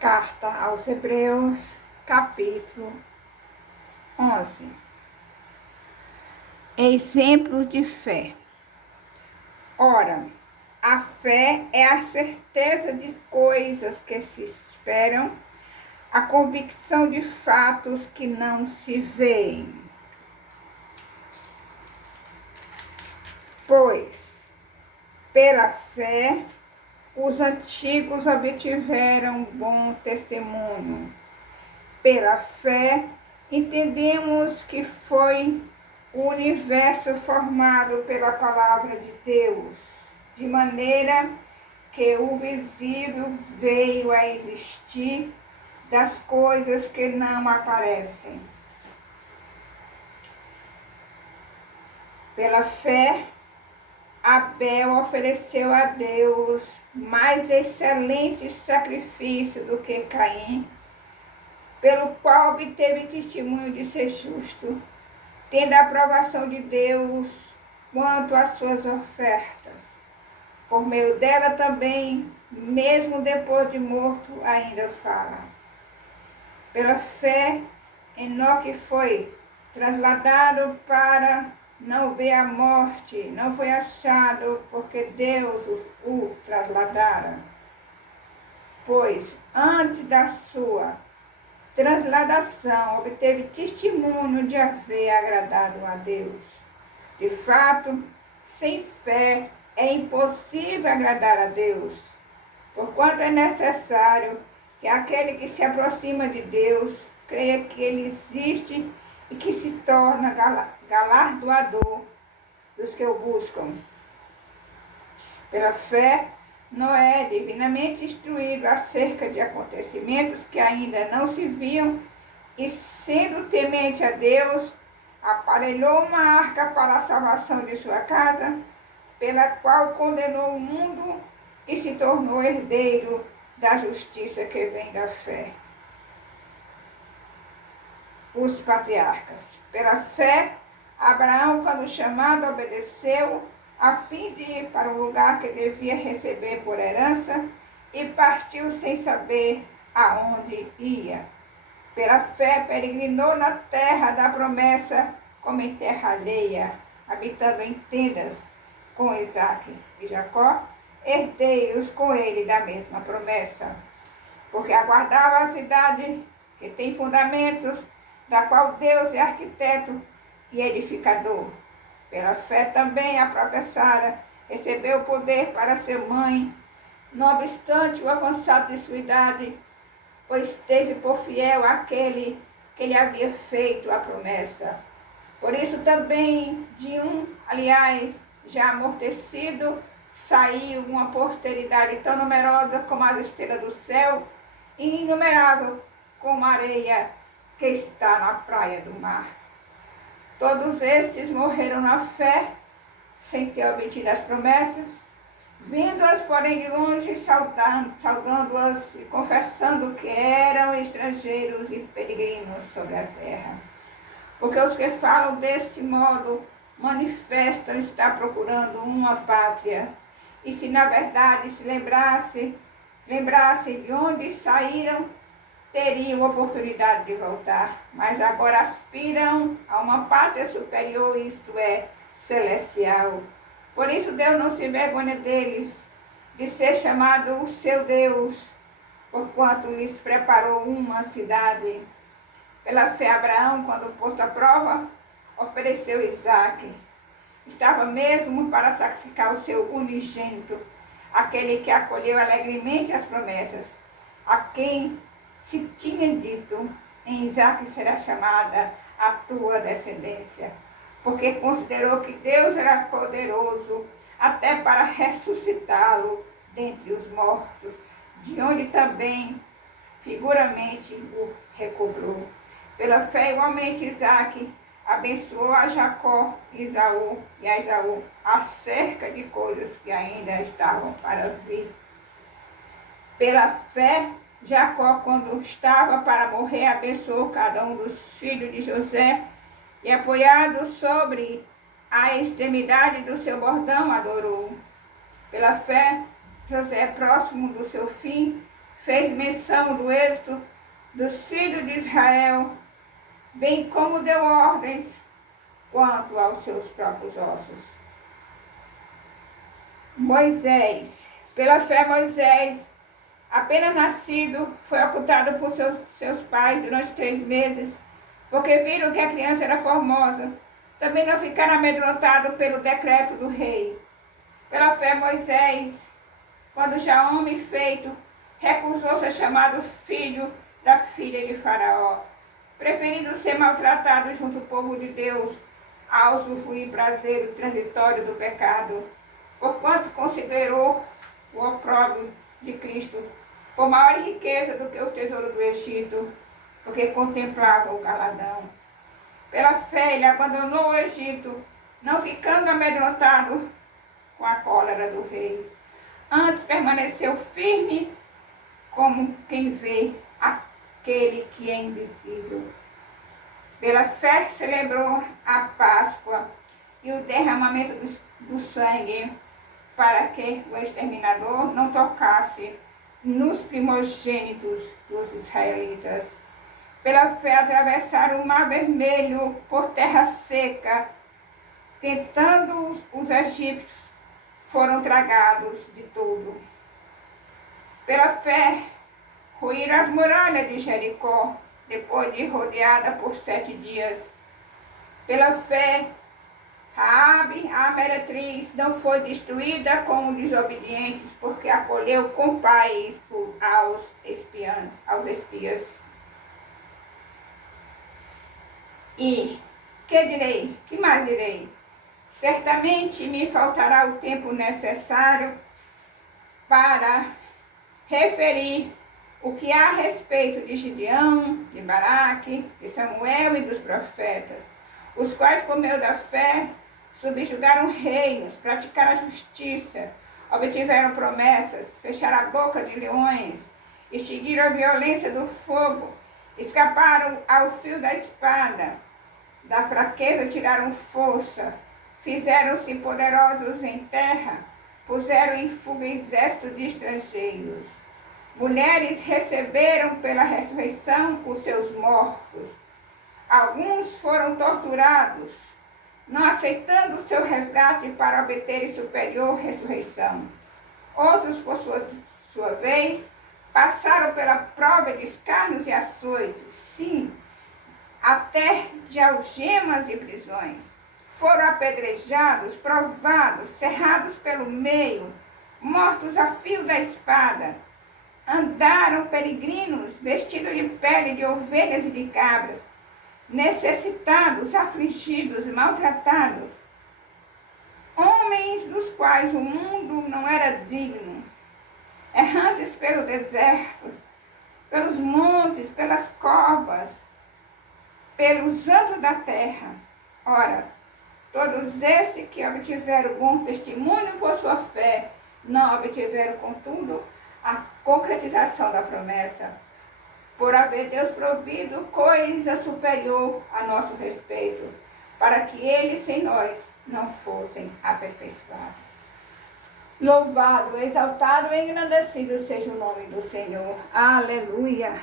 Carta aos Hebreus, capítulo 11. Exemplos de fé. Ora, a fé é a certeza de coisas que se esperam, a convicção de fatos que não se veem. Pois, pela fé, os antigos obtiveram bom testemunho. Pela fé, entendemos que foi o universo formado pela palavra de Deus, de maneira que o visível veio a existir das coisas que não aparecem. Pela fé, Abel ofereceu a Deus mais excelente sacrifício do que Caim, pelo qual obteve testemunho de ser justo, tendo a aprovação de Deus quanto às suas ofertas. Por meio dela também, mesmo depois de morto, ainda fala. Pela fé, Enoque foi trasladado para não ver a morte, não foi achado porque Deus o trasladara. Pois antes da sua transladação obteve testemunho de haver agradado a Deus. De fato, sem fé é impossível agradar a Deus, porquanto é necessário que aquele que se aproxima de Deus creia que Ele existe e que se torna galardoador dos que o buscam. Pela fé, Noé, divinamente instruído acerca de acontecimentos que ainda não se viam, e sendo temente a Deus, aparelhou uma arca para a salvação de sua casa, pela qual condenou o mundo e se tornou herdeiro da justiça que vem da fé. Os patriarcas. Pela fé, Abraão, quando chamado, obedeceu, a fim de ir para o lugar que devia receber por herança, e partiu sem saber aonde ia. Pela fé, peregrinou na terra da promessa, como em terra alheia, habitando em tendas com Isaque e Jacó, herdeiros com ele da mesma promessa. Porque aguardava a cidade que tem fundamentos, da qual Deus é arquiteto e edificador. Pela fé também a própria Sara recebeu o poder para ser mãe, não obstante o avançado de sua idade, pois teve por fiel aquele que lhe havia feito a promessa. Por isso também de aliás, já amortecido, saiu uma posteridade tão numerosa como as estrelas do céu e inumerável como a areia que está na praia do mar. Todos estes morreram na fé, sem ter obtido as promessas, vindo-as, porém, de longe, saudando-as e confessando que eram estrangeiros e peregrinos sobre a terra. Porque os que falam desse modo manifestam estar procurando uma pátria. E se na verdade se lembrassem de onde saíram, teriam oportunidade de voltar. Mas agora aspiram a uma pátria superior, isto é, celestial. Por isso Deus não se envergonha deles, de ser chamado o seu Deus, porquanto lhes preparou uma cidade. Pela fé, Abraão, quando posto à prova, ofereceu Isaque. Estava mesmo para sacrificar o seu unigênito, aquele que acolheu alegremente as promessas, a quem se tinha dito: em Isaque será chamada a tua descendência, porque considerou que Deus era poderoso até para ressuscitá-lo dentre os mortos, de onde também figuramente o recobrou. Pela fé, igualmente, Isaque abençoou a Jacó e a Esaú acerca de coisas que ainda estavam para vir. Pela fé, Jacó, quando estava para morrer, abençoou cada um dos filhos de José e, apoiado sobre a extremidade do seu bordão, adorou. Pela fé, José, próximo do seu fim, fez menção do êxito dos filhos de Israel, bem como deu ordens quanto aos seus próprios ossos. Moisés, pela fé Moisés, apenas nascido, foi ocultado por seus pais durante 3 meses, porque viram que a criança era formosa. Também não ficaram amedrontados pelo decreto do rei. Pela fé Moisés, quando já homem feito, recusou ser chamado filho da filha de Faraó, preferindo ser maltratado junto ao povo de Deus, a usufruir prazer transitório do pecado, porquanto considerou o opróbrio de Cristo por maior riqueza do que os tesouros do Egito, porque contemplava o galardão. Pela fé ele abandonou o Egito, não ficando amedrontado com a cólera do rei. Antes permaneceu firme como quem vê aquele que é invisível. Pela fé celebrou a Páscoa e o derramamento do sangue, para que o exterminador não tocasse nos primogênitos dos israelitas. Pela fé atravessaram o Mar Vermelho por terra seca, tentando os egípcios, foram tragados de tudo. Pela fé ruíram as muralhas de Jericó, depois de rodeada por 7 dias. Pela fé, Raabe, a meretriz, não foi destruída com os desobedientes, porque acolheu com paz aos espias. E que direi? Que mais direi? Certamente me faltará o tempo necessário para referir o que há a respeito de Gideão, de Baraque, de Samuel e dos profetas, os quais, por meio da fé, subjugaram reinos, praticaram a justiça, obtiveram promessas, fecharam a boca de leões, extinguiram a violência do fogo, escaparam ao fio da espada, da fraqueza tiraram força, fizeram-se poderosos em terra, puseram em fuga exército de estrangeiros. Mulheres receberam pela ressurreição os seus mortos. Alguns foram torturados, não aceitando o seu resgate para obterem superior ressurreição. Outros, por sua vez, passaram pela prova de escárnios e açoites, sim, até de algemas e prisões. Foram apedrejados, provados, cerrados pelo meio, mortos a fio da espada. Andaram peregrinos, vestidos de pele de ovelhas e de cabras, necessitados, afligidos, maltratados, homens dos quais o mundo não era digno, errantes pelo deserto, pelos montes, pelas covas, pelos antros da terra. Ora, todos esses que obtiveram bom testemunho por sua fé, não obtiveram, contudo, a concretização da promessa, por haver Deus provido coisa superior a nosso respeito, para que eles sem nós não fossem aperfeiçoados. Louvado, exaltado e engrandecido seja o nome do Senhor. Aleluia!